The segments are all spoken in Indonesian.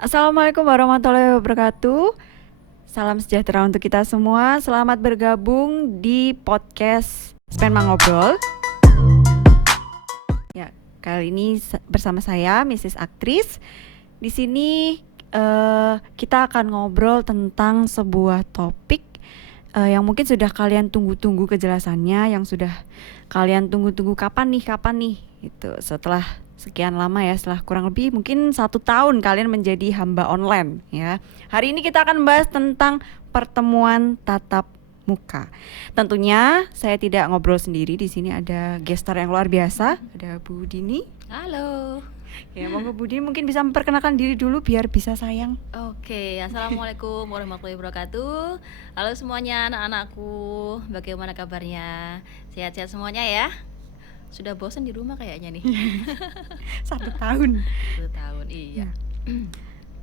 Assalamualaikum warahmatullahi wabarakatuh. Salam sejahtera untuk kita semua. Selamat bergabung di podcast Spenma Ngobrol. Ya, kali ini bersama saya Mrs. Aktris. Di sini kita akan ngobrol tentang sebuah topik yang mungkin sudah kalian tunggu-tunggu kejelasannya, yang sudah kalian tunggu-tunggu kapan nih gitu. Setelah sekian lama ya, setelah kurang lebih mungkin 1 tahun kalian menjadi hamba online ya. Hari ini kita akan membahas tentang pertemuan tatap muka. Tentunya saya tidak ngobrol sendiri, di sini ada gestar yang luar biasa, ada Bu Dini. Halo. Ya, monggo Bu Dini mungkin bisa memperkenalkan diri dulu biar bisa sayang. Oke, assalamualaikum warahmatullahi wabarakatuh. Halo semuanya, anak-anakku. Bagaimana kabarnya? Sehat-sehat semuanya ya? Sudah bosan di rumah kayaknya nih. 1 tahun. 1 tahun, iya.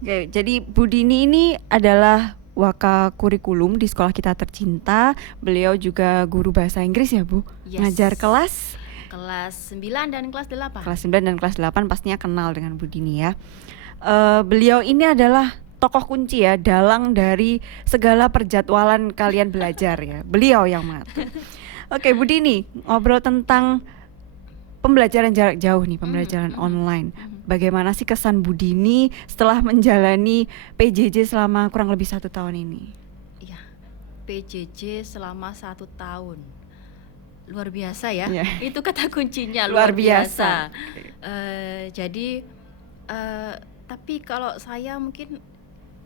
Oke, jadi Bu Dini ini adalah waka kurikulum di sekolah kita tercinta. Beliau juga guru bahasa Inggris ya Bu? Yes. Ngajar kelas 9 dan kelas 8. Kelas 9 dan kelas 8 pastinya kenal dengan Bu Dini ya. Beliau ini adalah tokoh kunci ya, dalang dari segala perjadwalan kalian belajar ya. Beliau yang mengatur. Oke Bu Dini, ngobrol tentang pembelajaran jarak jauh nih, pembelajaran online. Bagaimana sih kesan Bu Dini setelah menjalani PJJ selama kurang lebih 1 tahun ini? Iya, PJJ selama 1 tahun. Luar biasa ya. Yeah. Itu kata kuncinya, Luar biasa. Jadi tapi kalau saya mungkin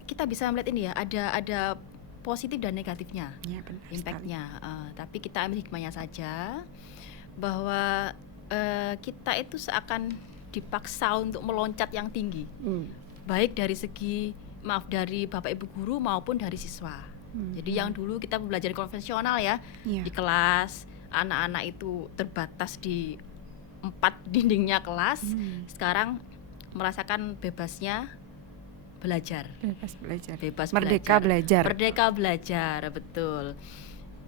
kita bisa melihat ini ya, ada positif dan negatifnya, Ya, benar impactnya. Tapi kita ambil hikmahnya saja, bahwa kita itu seakan dipaksa untuk meloncat yang tinggi, baik dari segi dari Bapak Ibu guru maupun dari siswa. Jadi yang dulu kita belajar konvensional ya, di kelas anak-anak itu terbatas di 4 dindingnya kelas. Sekarang merasakan bebasnya belajar. Bebas Merdeka belajar. Merdeka belajar, betul.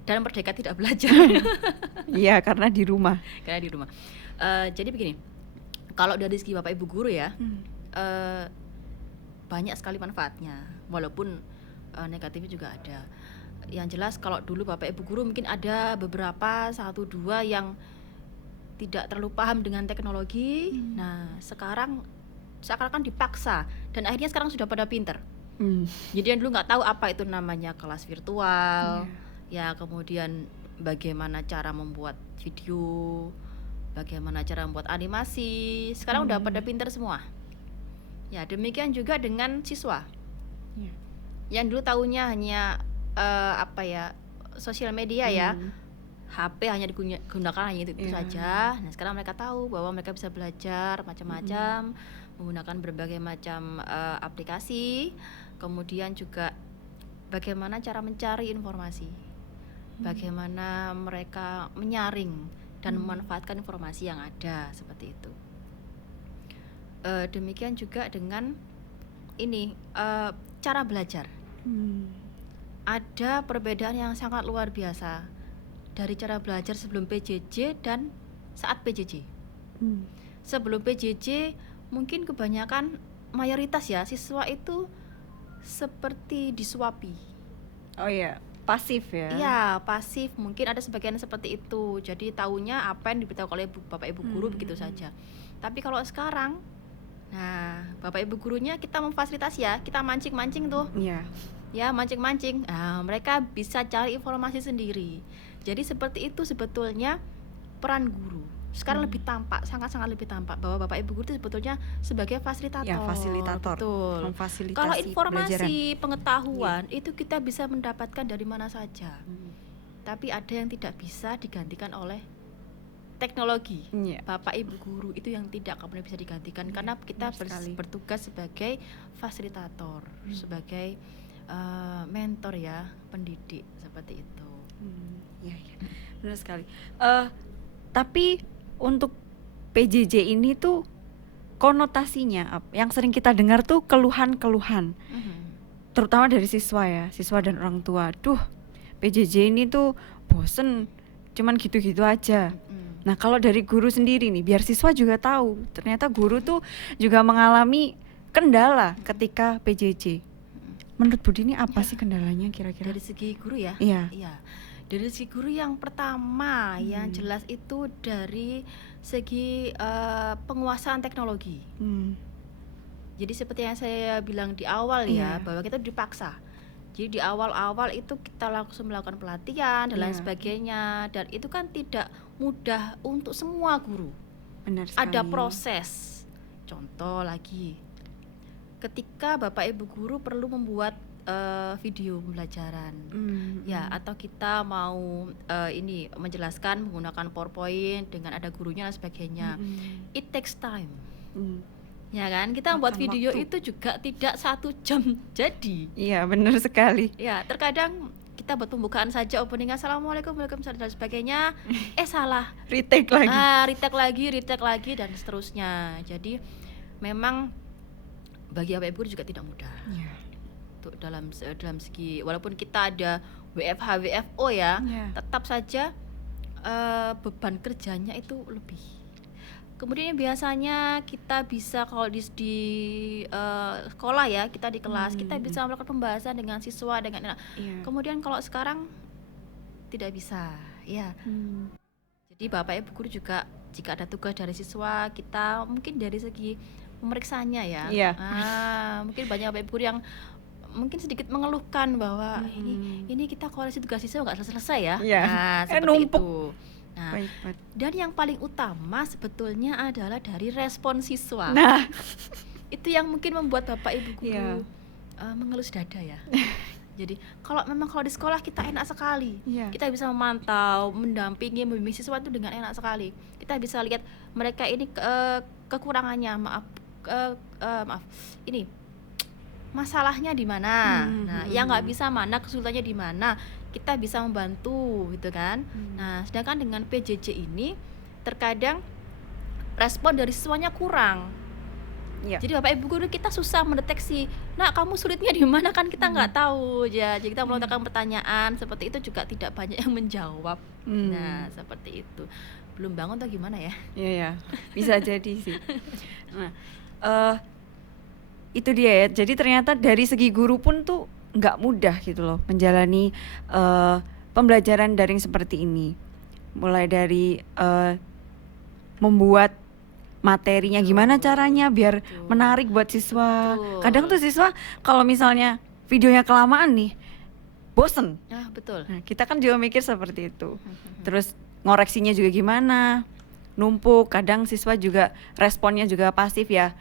Dan merdeka tidak belajar. Iya, karena di rumah. Jadi begini, kalau dari segi Bapak Ibu guru ya, banyak sekali manfaatnya, walaupun negatifnya juga ada. Yang jelas kalau dulu Bapak Ibu guru mungkin ada beberapa 1-2 yang tidak terlalu paham dengan teknologi. Nah, sekarang seakan-akan dipaksa, dan akhirnya sekarang sudah pada pinter. Jadi yang dulu nggak tahu apa itu namanya kelas virtual, ya kemudian bagaimana cara membuat video, bagaimana cara membuat animasi, sekarang udah pada pinter semua. Ya, demikian juga dengan siswa. Yang dulu tahunya hanya sosial media ya, HP hanya digunakan hanya itu saja. Nah, sekarang mereka tahu bahwa mereka bisa belajar macam-macam, menggunakan berbagai macam aplikasi. Kemudian juga bagaimana cara mencari informasi, bagaimana mereka menyaring dan memanfaatkan informasi yang ada, seperti itu. Demikian juga dengan ini cara belajar. Ada perbedaan yang sangat luar biasa dari cara belajar sebelum PJJ dan saat PJJ. Sebelum PJJ mungkin kebanyakan mayoritas ya siswa itu seperti disuapi. Oh iya, pasif ya? Iya, pasif. Mungkin ada sebagian seperti itu. Jadi tahunya apa yang diberitahu oleh Bapak Ibu guru begitu saja. Tapi kalau sekarang, nah Bapak Ibu gurunya kita memfasilitasi ya, kita mancing-mancing tuh. Iya. Ya, mancing-mancing. Nah, mereka bisa cari informasi sendiri. Jadi seperti itu sebetulnya peran guru. Sekarang lebih tampak, sangat-sangat lebih tampak bahwa Bapak Ibu guru itu sebetulnya sebagai fasilitator. Ya, fasilitator. Betul. Memfasilitasi kalau informasi pembelajaran. Pengetahuan itu kita bisa mendapatkan dari mana saja. Tapi ada yang tidak bisa digantikan oleh teknologi. Bapak Ibu guru itu yang tidak akan bisa digantikan, karena kita bertugas sebagai fasilitator, sebagai mentor ya, pendidik, seperti itu. Ya, benar sekali. Tapi untuk PJJ ini tuh konotasinya yang sering kita dengar tuh keluhan-keluhan, terutama dari siswa ya, siswa dan orang tua. Duh, PJJ ini tuh bosen, cuman gitu-gitu aja. Nah, kalau dari guru sendiri nih, biar siswa juga tahu, ternyata guru tuh juga mengalami kendala ketika PJJ. Menurut Budi ini apa sih kendalanya kira-kira? Dari segi guru ya? Iya. Iya. Dari segi guru yang pertama yang jelas itu dari segi penguasaan teknologi. Jadi seperti yang saya bilang di awal ya, bahwa kita dipaksa. Jadi di awal-awal itu kita langsung melakukan pelatihan dan lain sebagainya, dan itu kan tidak mudah untuk semua guru. Benar sekali. Ada proses. Contoh lagi, ketika Bapak Ibu guru perlu membuat video pembelajaran, ya, atau kita mau ini menjelaskan menggunakan PowerPoint dengan ada gurunya dan sebagainya, it takes time. Ya kan, kita membuat video waktu. itu juga tidak 1 jam jadi. Iya, benar sekali. Ya, terkadang kita buat pembukaan saja, opening assalamualaikum, waalaikumsalam dan sebagainya, salah. Retake lagi. Retake lagi dan seterusnya. Jadi memang bagi Bapak Ibu guru juga tidak mudah. Iya. Untuk dalam segi, walaupun kita ada WFH WFO ya, tetap saja beban kerjanya itu lebih. Kemudian biasanya kita bisa kalau di sekolah ya, kita di kelas, kita bisa melakukan pembahasan dengan siswa dengan kemudian kalau sekarang tidak bisa, ya. Jadi Bapak Ibu guru juga jika ada tugas dari siswa, kita mungkin dari segi memeriksanya ya. Mungkin banyak Bapak Ibu guru yang mungkin sedikit mengeluhkan bahwa ini kita koreksi tugas siswa nggak selesai ya. Seperti numpuk. itu. Nah, dan yang paling utama sebetulnya adalah dari respon siswa. Itu yang mungkin membuat Bapak Ibu guru mengelus dada ya. Jadi kalau di sekolah kita enak sekali, kita bisa memantau, mendampingi, membimbing siswa itu dengan enak sekali. Kita bisa lihat mereka ini kekurangannya, ini masalahnya di mana. Nah, yang nggak bisa mana, kesulitannya di mana, kita bisa membantu gitu kan. Nah, sedangkan dengan PJJ ini terkadang respon dari siswanya kurang. Jadi Bapak Ibu guru kita susah mendeteksi. Nah, kamu sulitnya di mana kan kita nggak tahu ya. Jadi kita melontarkan pertanyaan seperti itu juga tidak banyak yang menjawab. Nah, seperti itu. Belum bangun atau gimana ya? Iya, bisa jadi sih. Nah, itu dia ya. Jadi ternyata dari segi guru pun tuh nggak mudah gitu loh menjalani pembelajaran daring seperti ini. Mulai dari membuat materinya gimana caranya biar menarik buat siswa. Kadang tuh siswa kalau misalnya videonya kelamaan nih bosen. Betul. Nah, kita kan juga mikir seperti itu. Terus ngoreksinya juga gimana, numpuk. Kadang siswa juga responnya juga pasif ya.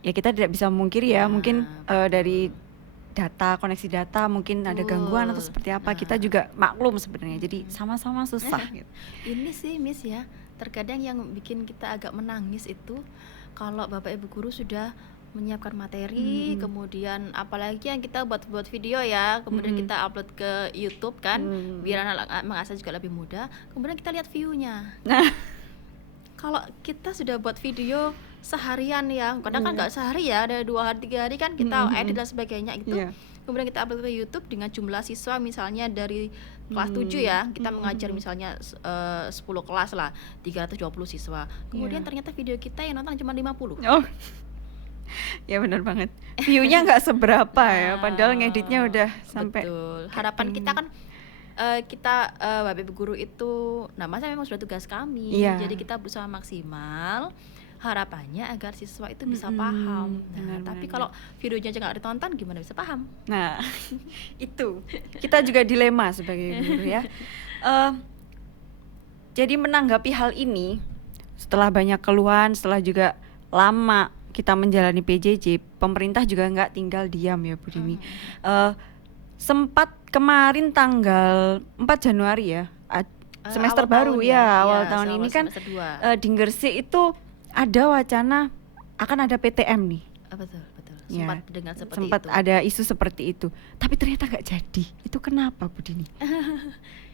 Ya kita tidak bisa memungkiri ya, mungkin dari koneksi data mungkin ada gangguan atau seperti apa. Kita juga maklum sebenarnya. Jadi sama-sama susah gitu. Ini sih Miss ya, terkadang yang bikin kita agak menangis itu kalau Bapak Ibu guru sudah menyiapkan materi, kemudian apalagi yang kita buat video ya, kemudian kita upload ke YouTube kan, biar anak mengakses juga lebih mudah. Kemudian kita lihat view-nya. Kalau kita sudah buat video seharian ya, kadang kan nggak sehari ya, ada 2 hari 3 hari kan kita edit dan sebagainya gitu. Kemudian kita upload ke YouTube dengan jumlah siswa misalnya dari kelas 7 ya, kita mengajar misalnya 10 kelas lah, 320 siswa. Kemudian ternyata video kita yang nonton cuma 50. Ya benar banget. View-nya nggak seberapa ya, padahal ngeditnya udah sampai. Betul. Harapan kita kan kita Bapak Ibu guru itu, masa memang sudah tugas kami. Jadi kita berusaha maksimal. Harapannya agar siswa itu bisa paham. Tapi kalau videonya aja nggak ditonton, gimana bisa paham? Nah, itu kita juga dilema sebagai guru ya. Jadi menanggapi hal ini, setelah banyak keluhan, setelah juga lama kita menjalani PJJ, pemerintah juga nggak tinggal diam ya Bu Dini. Sempat kemarin tanggal 4 Januari ya, semester baru ya, awal tahun ini kan di Gresik itu ada wacana akan ada PTM nih. Betul. Sempat dengar seperti itu. Sempat ada isu seperti itu. Tapi ternyata nggak jadi. Itu kenapa Bu Dini?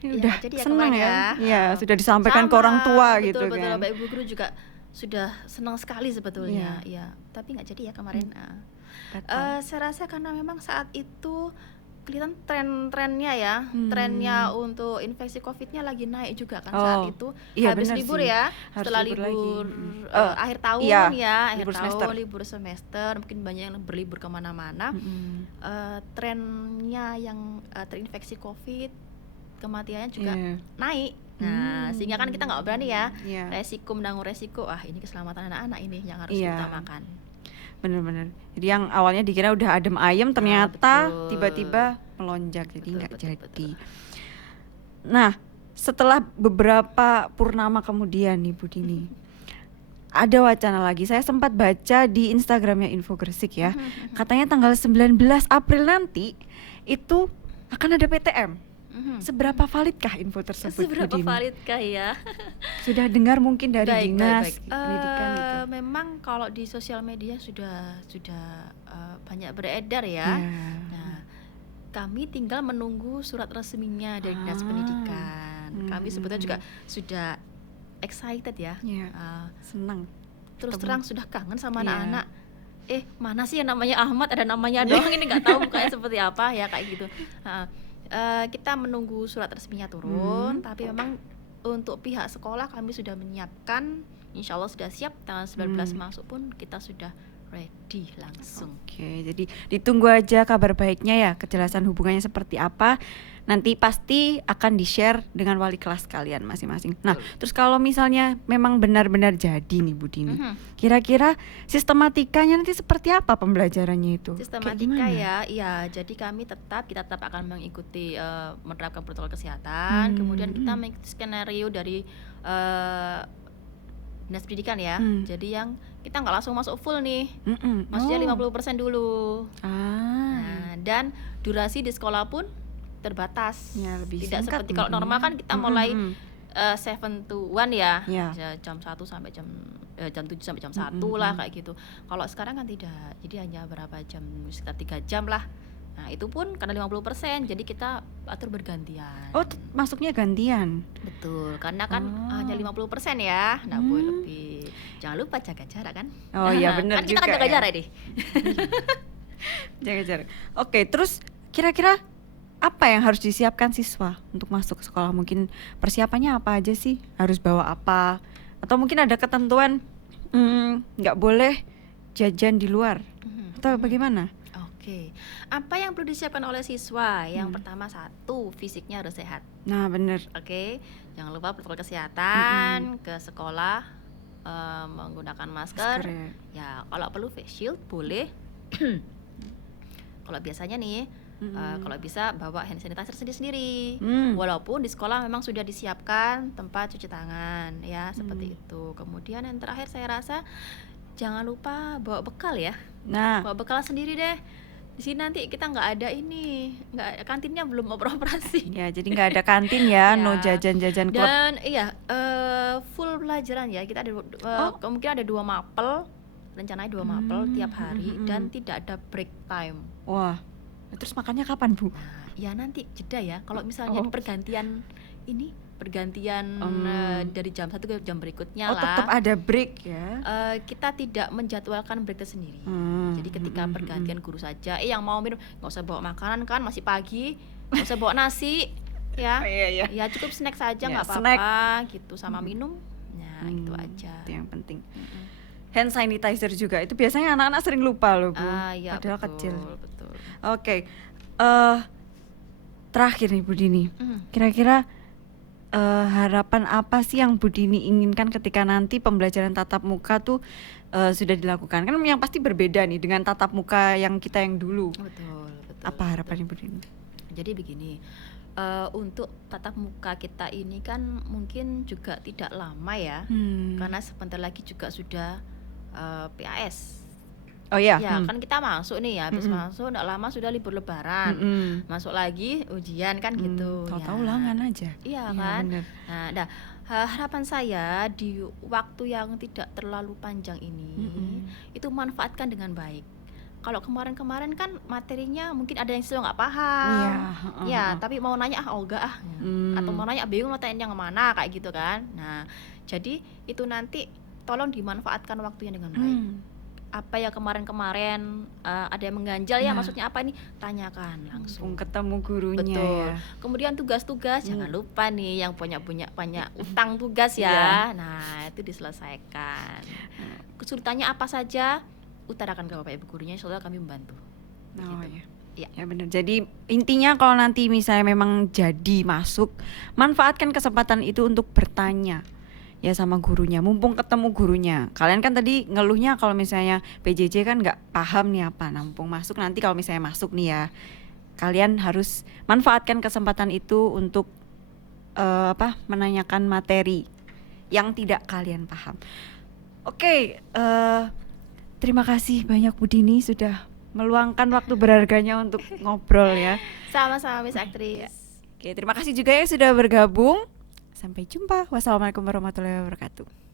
Udah jadi senang ya. Ya, sudah sama, disampaikan ke orang tua gitu betul, kan. Bapak Ibu guru juga sudah senang sekali sebetulnya. Ya, tapi nggak jadi ya kemarin. Saya rasa karena memang saat itu kelihatan tren-trennya ya, trennya untuk infeksi COVID-nya lagi naik juga kan saat Oh, itu. iya Habis benar libur sih. ya, Harus setelah libur lagi. libur akhir tahun Iya, ya, akhir libur semester. tahun, libur semester, mungkin banyak yang berlibur kemana-mana. Trennya yang terinfeksi COVID, kematiannya juga Iya. naik. Nah, sehingga kan kita nggak berani ya, Iya. resiko menanggung resiko. Ini keselamatan anak-anak ini yang harus Iya. diutamakan. Bener-bener. Jadi yang awalnya dikira udah adem ayem, ternyata betul. tiba-tiba melonjak, jadi Betul, nggak betul, jadi. betul. Nah, setelah beberapa purnama kemudian nih Bu Dini, ada wacana lagi. Saya sempat baca di Instagramnya Info Gresik ya, katanya tanggal 19 April nanti itu akan ada PTM. Seberapa validkah info tersebut, Bu Seberapa Dini? validkah ya? Sudah dengar mungkin dari Baik, dinas baik. pendidikan itu. Memang kalau di sosial media sudah banyak beredar ya. Nah, kami tinggal menunggu surat resminya dari dinas pendidikan. Kami sebetulnya juga sudah excited ya. Iya, senang. Terus ketemu. terang sudah kangen sama Iya. anak-anak. Mana sih yang namanya Ahmad, ada namanya doang, ini nggak tahu mukanya seperti apa ya, kayak gitu. Kita menunggu surat resminya turun, tapi memang untuk pihak sekolah kami sudah menyiapkan, insya Allah sudah siap, tanggal 19 masuk pun kita sudah ready langsung. Oke, jadi ditunggu aja kabar baiknya ya, kejelasan hubungannya seperti apa. Nanti pasti akan di-share dengan wali kelas kalian masing-masing. Nah, terus kalau misalnya memang benar-benar jadi nih Bu Dini, kira-kira sistematikanya nanti seperti apa pembelajarannya itu? Sistematika ya, jadi kita tetap akan mengikuti menerapkan protokol kesehatan. Kemudian kita mengikuti skenario dari dinas pendidikan ya. Jadi yang kita nggak langsung masuk full nih, maksudnya 50% dulu. Nah, dan durasi di sekolah pun terbatas. Ya, lebih tidak singkat seperti kalau mungkin normal ya. kan kita mulai 7 to 1 ya, Ya. jam 1 sampai jam 7 sampai jam 1 lah, kayak gitu. Kalau sekarang kan tidak, jadi hanya berapa jam, sekitar 3 jam lah. Nah, itu pun karena 50%, jadi kita atur bergantian. Oh, masuknya gantian. Betul, karena kan hanya 50% ya, nggak boleh lebih. Jangan lupa jaga jarak kan. Oh iya, benar Kan kita kan juga jaga ya. jarak deh. Jaga jarak. Oke, terus kira-kira apa yang harus disiapkan siswa untuk masuk ke sekolah? Mungkin persiapannya apa aja sih? Harus bawa apa? Atau mungkin ada ketentuan nggak boleh jajan di luar? Atau bagaimana? Oke, apa yang perlu disiapkan oleh siswa? Yang pertama, satu, fisiknya harus sehat. Nah, bener. Oke, jangan lupa protokol kesehatan, ke sekolah menggunakan masker. Ya, kalau perlu face shield boleh. Kalau biasanya nih, kalau bisa bawa hand sanitizer sendiri-sendiri. Walaupun di sekolah memang sudah disiapkan tempat cuci tangan ya, seperti itu. Kemudian yang terakhir saya rasa jangan lupa bawa bekal ya. Nah, Bawa bekal sendiri deh. Di sini nanti kita nggak ada kantinnya belum operasi. ya jadi nggak ada kantin ya, Ya. no jajan-jajan klub. Dan full pelajaran ya. Kita ada kemungkinan ada 2 mapel, rencananya 2 mapel tiap hari, dan tidak ada break time. Wah, terus makannya kapan Bu? Nah, ya nanti jeda ya. Kalau misalnya pergantian dari jam 1 ke jam berikutnya lah. Tetap ada break ya. Kita tidak menjadwalkan break tersendiri. Jadi ketika pergantian guru saja, yang mau minum nggak usah bawa makanan kan, masih pagi, nggak usah bawa nasi, ya. Ya cukup snack saja, nggak apa-apa, gitu, sama minum. Nah, itu aja. Itu yang penting. Hand sanitizer juga, itu biasanya anak-anak sering lupa loh Bu. Ya, Padahal betul, kecil. betul. Oke, terakhir nih Bu Dini, kira-kira harapan apa sih yang Bu Dini inginkan ketika nanti pembelajaran tatap muka tuh sudah dilakukan? Kan yang pasti berbeda nih dengan tatap muka yang kita yang dulu. Betul. Apa harapannya Bu Dini? Jadi begini, untuk tatap muka kita ini kan mungkin juga tidak lama ya, karena sebentar lagi juga sudah PAS. Oh iya. Ya kan kita masuk nih ya, habis masuk nggak lama sudah libur lebaran, masuk lagi ujian kan gitu. Tahu-tahu ulangan aja. Iya Ya, kan. bener. Nah, harapan saya di waktu yang tidak terlalu panjang ini, itu manfaatkan dengan baik. Kalau kemarin-kemarin kan materinya mungkin ada yang siswa nggak paham, ya, tapi mau nanya enggak atau mau nanya bingung mau tanya yang mana, kayak gitu kan. Nah, jadi itu nanti tolong dimanfaatkan waktunya dengan baik. apa ya kemarin-kemarin ada yang mengganjal ya, Nah. maksudnya apa ini, tanyakan langsung. Mumpung ketemu gurunya Betul. ya. Kemudian tugas-tugas jangan lupa nih yang punya banyak utang tugas Iya. ya. Nah, itu diselesaikan. Kesulitannya apa saja, utarakan ke Bapak Ibu gurunya, insya Allah kami membantu. Oh Begitu. ya. Iya. Ya benar. Jadi intinya kalau nanti misalnya memang jadi masuk, manfaatkan kesempatan itu untuk bertanya ya sama gurunya. Mumpung ketemu gurunya. Kalian kan tadi ngeluhnya kalau misalnya PJJ kan nggak paham nih apa. Nah, mumpung masuk nanti kalau misalnya masuk nih ya, kalian harus manfaatkan kesempatan itu untuk menanyakan materi yang tidak kalian paham. Oke, terima kasih banyak Bu Dini sudah meluangkan waktu berharganya untuk ngobrol ya. Sama-sama Miss Aktris. Oke, terima kasih juga yang sudah bergabung. Sampai jumpa. Wassalamualaikum warahmatullahi wabarakatuh.